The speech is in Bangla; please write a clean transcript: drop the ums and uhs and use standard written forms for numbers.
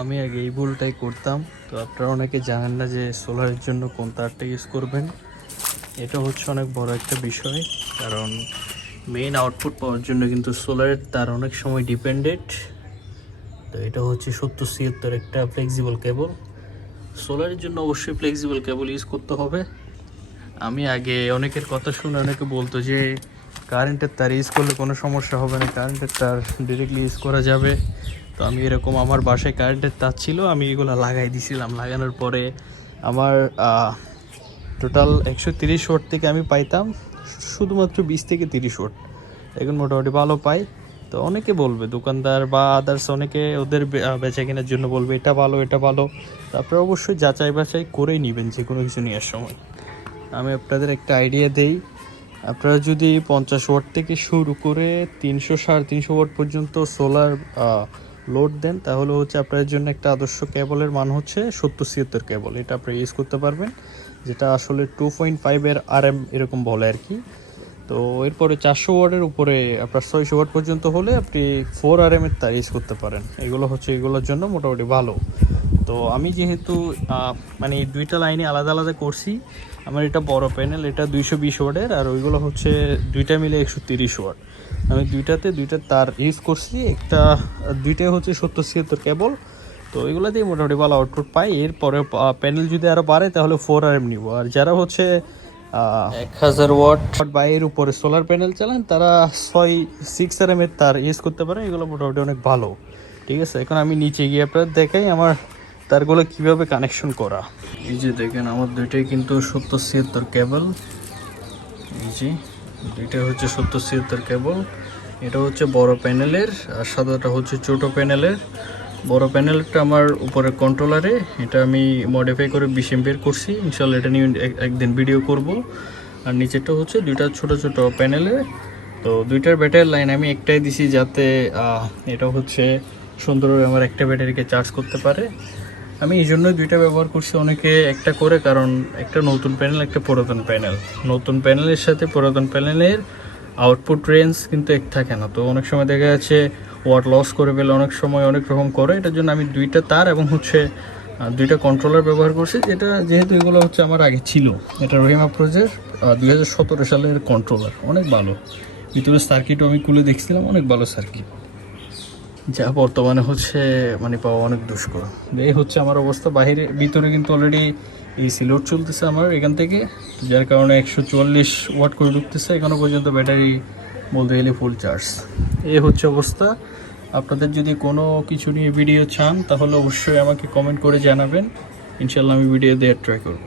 আমি আগে এই ভুলটাই করতাম। তো আপনারা অনেকে জানেন না যে সোলারের জন্য কোন তারটা ইউজ করবেন। এটা হচ্ছে অনেক বড় একটা বিষয়, কারণ মেইন আউটপুট পাওয়ার জন্য কিন্তু সোলারের তার অনেক সময় ডিপেন্ডেন্ট। তো এটা হচ্ছে 70-76 একটা ফ্লেক্সিবল কেবল। সোলারের জন্য অবশ্যই ফ্লেক্সিবল কেবল ইউজ করতে হবে। আমি আগে অনেকের কথা শুনে অনেকে বলতো যে কারেন্টের তার ইউজ করলে কোনো সমস্যা হবে না, কারেন্টের তার ডিরেক্টলি ইউজ করা যাবে। তো আমি এরকম আমার বাসায় কারেন্টের তার ছিল, আমি এগুলো লাগাই দিছিলাম। লাগানোর পরে আমার টোটাল 130 ওয়াট থেকে আমি পাইতাম শুধুমাত্র 20 থেকে 30 ওয়াট। এখন মোটামুটি ভালো পাই। তো অনেকে বলবে, দোকানদার বা আদার্স অনেকে ওদের বেচা কেনার জন্য বলবে এটা ভালো এটা ভালো। তারপরে অবশ্যই যাচাই বাছাই করেই নেবেন যে কোনো কিছু নেওয়ার সময়। আমি আপনাদের একটা আইডিয়া দেই, আপনারা যদি 50 ওয়াট থেকে শুরু করে 300-350 ওয়াট পর্যন্ত সোলার লোড দেন, তাহলে হচ্ছে আপনাদের জন্য একটা আদর্শ কেবলের মান হচ্ছে 70-76 কেবল। এটা আপনি ইউজ করতে পারবেন, যেটা আসলে 2.5 এর RM এরকম বলে আর কি। তো এরপরে 400 ওয়াটের উপরে আপনার 600 ওয়াট পর্যন্ত হলে আপনি 4 RM এর তার ইউজ করতে পারেন। এগুলো হচ্ছে এগুলোর জন্য মোটামুটি ভালো। তো আমি যেহেতু মানে দুইটা লাইনে আলাদা আলাদা করছি, আমার এটা বড় প্যানেল, এটা 220 ওয়াটের, আর ওইগুলো হচ্ছে দুইটা মিলে 130 ওয়াট। আমি দুইটা তার ইউজ করছি, দুইটাই হচ্ছে 70-76 কেবল। তো এগুলো দিয়ে মোটামুটি ভালো আউটপুট পাই। এরপরে প্যানেল যদি আরও বাড়ে তাহলে 4 RM নিব। আর যারা হচ্ছে 1000 ওয়াট বা এর উপরে সোলার প্যানেল চালান, তারা 6 RM এর তার ইউজ করতে পারেন। এগুলো মোটামুটি অনেক ভালো। ঠিক আছে, এখন আমি নিচে গিয়ে আপনাদের দেখাই আমার তারগুলো কিভাবে কানেকশন করা। এই যে দেখেন, আমার দুইটাই কিন্তু 70-76 কেবল। এই যে দুইটা হচ্ছে 70-76 কেবল। এটা হচ্ছে বড় প্যানেলের, আর সাদাটা হচ্ছে ছোট প্যানেলের। বড় প্যানেলটা আমার উপরে কন্ট্রোলারে, এটা আমি মডিফাই করে 20 এমপিয়ার করছি। ইনশাল্লাহ এটা নিয়ে একদিন ভিডিও করব। আর নিচেরটা হচ্ছে দুইটা ছোট ছোট প্যানেলে। তো দুইটার ব্যাটারি লাইন আমি একটাই দিছি, যাতে এটা হচ্ছে সুন্দরভাবে আমার একটা ব্যাটারিকে চার্জ করতে পারে। আমি এই জন্যই দুইটা ব্যবহার করছি, অনেকে একটা করে, কারণ একটা নতুন প্যানেল একটা পুরাতন প্যানেল। নতুন প্যানেলের সাথে পুরাতন প্যানেলের আউটপুট রেঞ্জ কিন্তু এক থাকে না। তো অনেক সময় দেখা যাচ্ছে ওয়াট লস করে ফেলে, অনেক সময় অনেক রকম করে। এটার জন্য আমি দুইটা তার এবং হচ্ছে দুইটা কন্ট্রোলার ব্যবহার করছি। যেহেতু এগুলো হচ্ছে আমার আগে ছিল, এটা রহিম আপ্রোজের 2017 সালের কন্ট্রোলার, অনেক ভালো। ভিতরে সার্কিটও আমি খুলে দেখছিলাম, অনেক ভালো সার্কিট, যা বর্তমানে হচ্ছে মানে পাওয়া অনেক দুষ্কর। এই হচ্ছে আমার অবস্থা। ভিতরে কিন্তু অলরেডি এসি লোড চলতেছে আমার এখান থেকে, যার কারণে 144 ওয়াট করে ঢুকতেছে এখনো পর্যন্ত। ব্যাটারি বলতে গেলে ফুল চার্জ। এই হচ্ছে অবস্থা। আপনাদের যদি কোনো কিছু নিয়ে ভিডিও চান, তাহলে অবশ্যই আমাকে কমেন্ট করে জানাবেন। ইনশাল্লাহ আমি ভিডিও দেওয়ার ট্রাই করব।